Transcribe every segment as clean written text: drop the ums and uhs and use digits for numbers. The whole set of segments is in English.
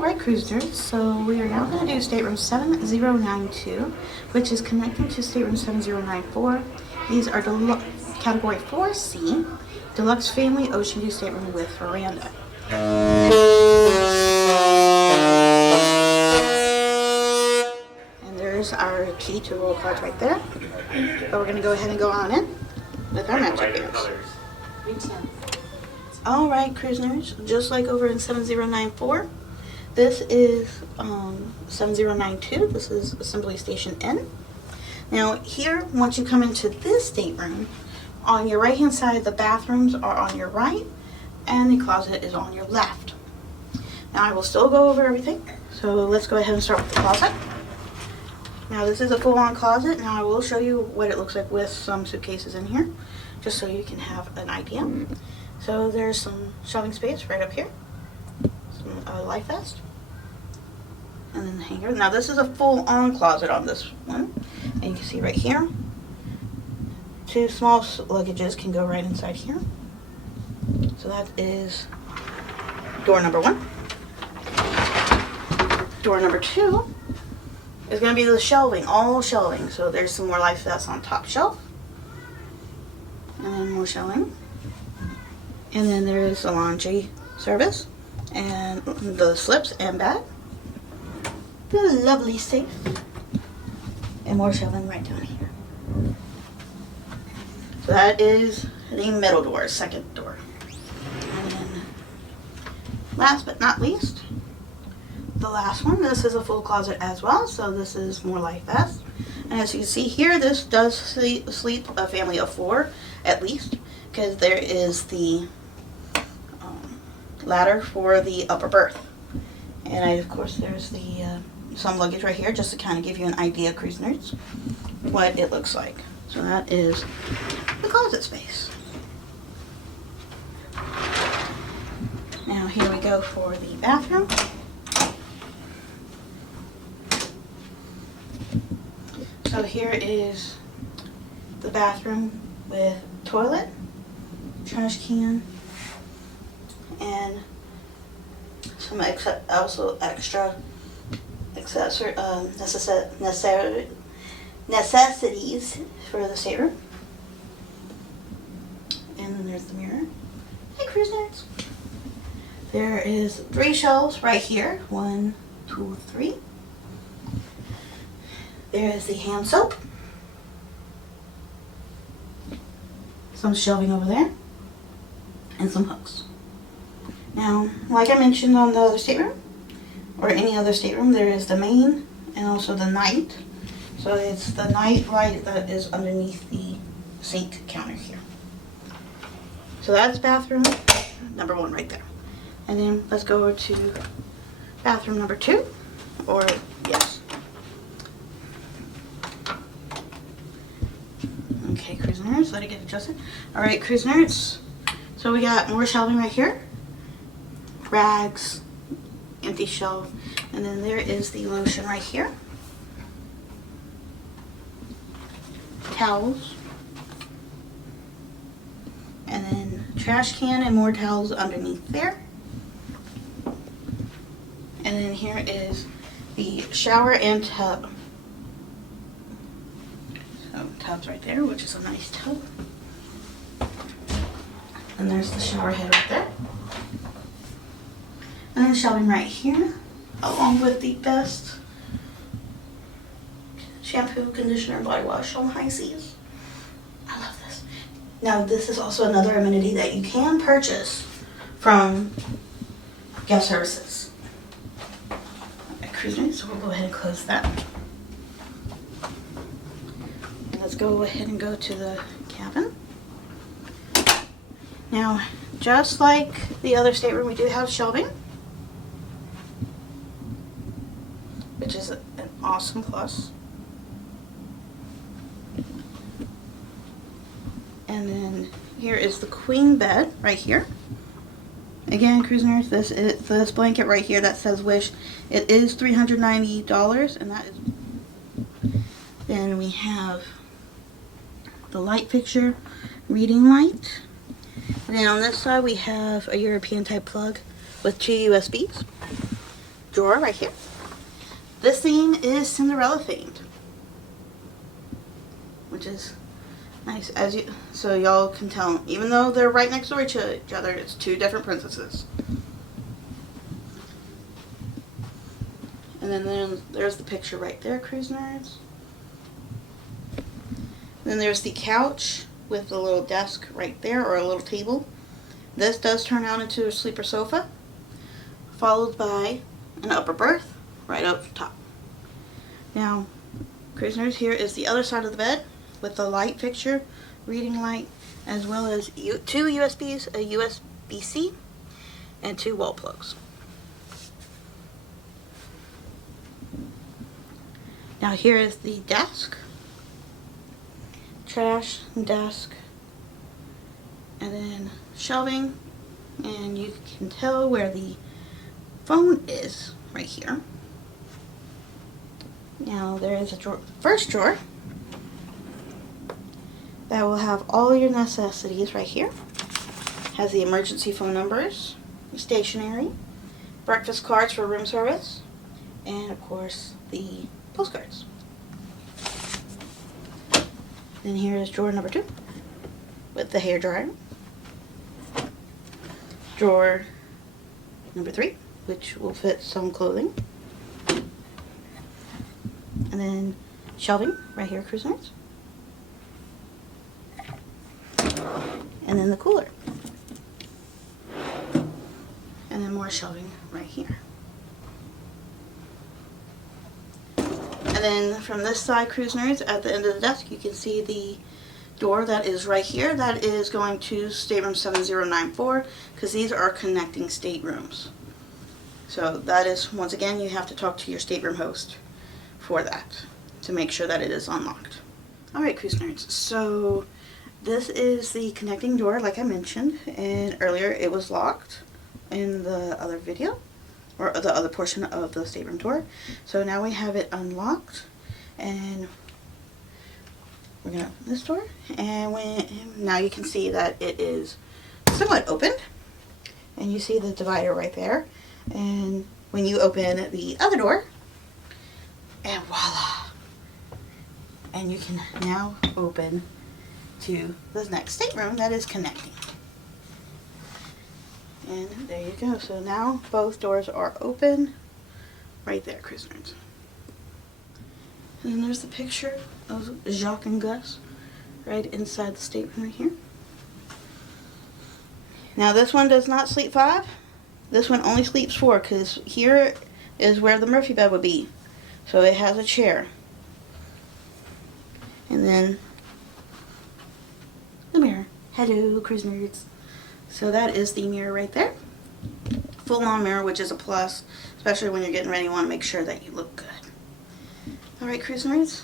Alright, cruisers, so we are now going to do stateroom 7092, which is connecting to stateroom 7094. These are category 4C, Deluxe Family Oceanview stateroom with veranda. And there's our key to roll cards right there. But we're going to go ahead and go on in with our magic bands. Alright, cruisers, just like over in 7094, this is 7092. This is Assembly Station N. Now here, once you come into this stateroom, on your right hand side, the bathrooms are on your right and the closet is on your left. Now I will still go over everything, so let's go ahead and start with the closet. Now this is a full-on closet. Now I will show you what it looks like with some suitcases in here, just so you can have an idea. So there's some shelving space right up here, some life vest, and then the hanger. Now this is a full-on closet on this one, and you can see right here, two small luggages can go right inside here. So that is door number one. Door number two is going to be the shelving, all shelving. So there's some more life vests on top shelf, and then more shelving. And then there is the laundry service and the slips and bag. The lovely safe. And more shelving right down here. So that is the middle door, second door. And then last but not least, the last one. This is a full closet as well. So this is more life vest. And as you can see here, this does sleep a family of 4 at least, because there is the ladder for the upper berth, and of course there's the some luggage right here, just to kind of give you an idea, cruise nerds, what it looks like. So that is the closet space. Now here we go for the bathroom. So here is the bathroom with toilet, trash can, and some extra necessities for the stateroom. And then there's the mirror. Hey, cruise nerds. There is 3 shelves right here. 1, 2, 3. There is the hand soap. Some shelving over there. And some hooks. Now, like I mentioned on the other stateroom, or any other stateroom, there is the main and also the night. So it's the night light that is underneath the sink counter here. So that's bathroom number 1 right there. And then let's go over to bathroom number 2, or yes. Okay, cruise nerds, let it get adjusted. All right, cruise nerds. So we got more shelving right here. Rags, empty shelf, and then there is the lotion right here. Towels. And then trash can and more towels underneath there. And then here is the shower and tub. So tub's right there, which is a nice tub. And there's the shower head right there. And then shelving right here, along with the best shampoo, conditioner, body wash on high seas. I love this. Now this is also another amenity that you can purchase from guest services. Alright, cruising, so we'll go ahead and close that. And let's go ahead and go to the cabin. Now, just like the other stateroom, we do have shelving, which is an awesome plus. And then here is the queen bed right here. Again, cruise nerds, this blanket right here that says Wish, it is $390, and that is. Then we have the light fixture, reading light. And then on this side we have a European type plug with 2 USBs. drawer right here. This theme is Cinderella themed, which is nice, so y'all can tell, even though they're right next door to each other, it's two different princesses. And then there's the picture right there, cruise nerds. Then there's the couch with a little desk right there, or a little table. This does turn out into a sleeper sofa, followed by an upper berth right up top. Now, cruise nerds, here is the other side of the bed with the light fixture, reading light, as well as two USBs, a USB-C, and two wall plugs. Now here is the desk, trash, desk, and then shelving, and you can tell where the phone is right here. Now there is a drawer, first drawer, that will have all your necessities right here. Has the emergency phone numbers, stationery, breakfast cards for room service, and of course the postcards. Then here is drawer number 2 with the hair dryer. Drawer number 3, which will fit some clothing. And then shelving right here, cruise nerds. And then the cooler. And then more shelving right here. And then from this side, cruise nerds, at the end of the desk, you can see the door that is right here. That is going to stateroom 7094, because these are connecting staterooms. So that is, once again, you have to talk to your stateroom host for that, to make sure that it is unlocked. Alright, cruise nerds, so this is the connecting door, like I mentioned, and earlier it was locked in the other video, or the other portion of the stateroom door. So now we have it unlocked, and we're going to open this door, and now you can see that it is somewhat opened, and you see the divider right there. And when you open the other door, and voila, and you can now open to the next stateroom that is connecting. And there you go. So now both doors are open right there, cruise nerds. And then there's the picture of Jacques and Gus right inside the stateroom right here. Now this one does not sleep 5. This one only sleeps 4, because here is where the Murphy bed would be. So it has a chair. And then the mirror. Hello, cruise nerds. So that is the mirror right there. Full-on mirror, which is a plus, especially when you're getting ready. You want to make sure that you look good. Alright, cruise nerds.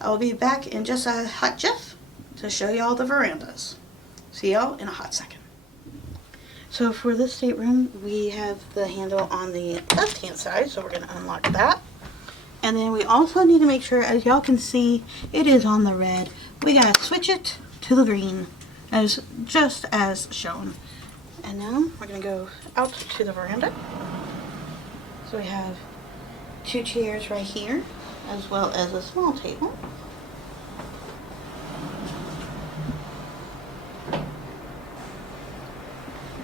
I'll be back in just a hot jiff to show y'all the verandas. See y'all in a hot second. So for this stateroom, we have the handle on the left-hand side, so we're going to unlock that. And then we also need to make sure, as y'all can see, it is on the red. We got to switch it to the green, just as shown. And now we're going to go out to the veranda. So we have 2 chairs right here, as well as a small table.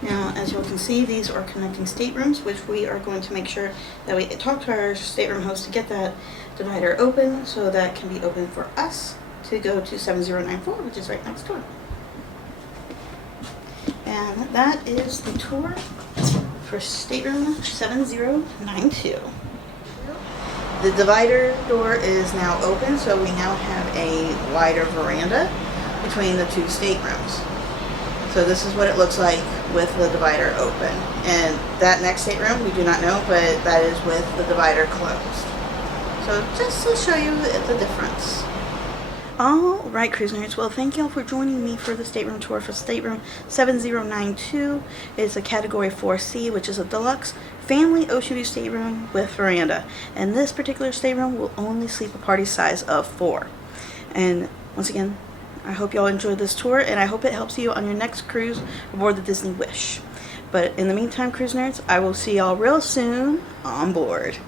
Now, as you can see, these are connecting staterooms, which we are going to make sure that we talk to our stateroom host to get that divider open, so that can be open for us to go to 7094, which is right next door. And that is the tour for stateroom 7092. The divider door is now open, so we now have a wider veranda between the 2 staterooms. So this is what it looks like with the divider open. And that next stateroom, we do not know, but that is with the divider closed. So just to show you the difference. Alright, cruise nerds, well, thank y'all for joining me for the stateroom tour for stateroom 7092. It's a category 4C, which is a deluxe family Oceanview stateroom with veranda. And this particular stateroom will only sleep a party size of 4. And once again, I hope y'all enjoyed this tour, and I hope it helps you on your next cruise aboard the Disney Wish. But in the meantime, cruise nerds, I will see y'all real soon on board.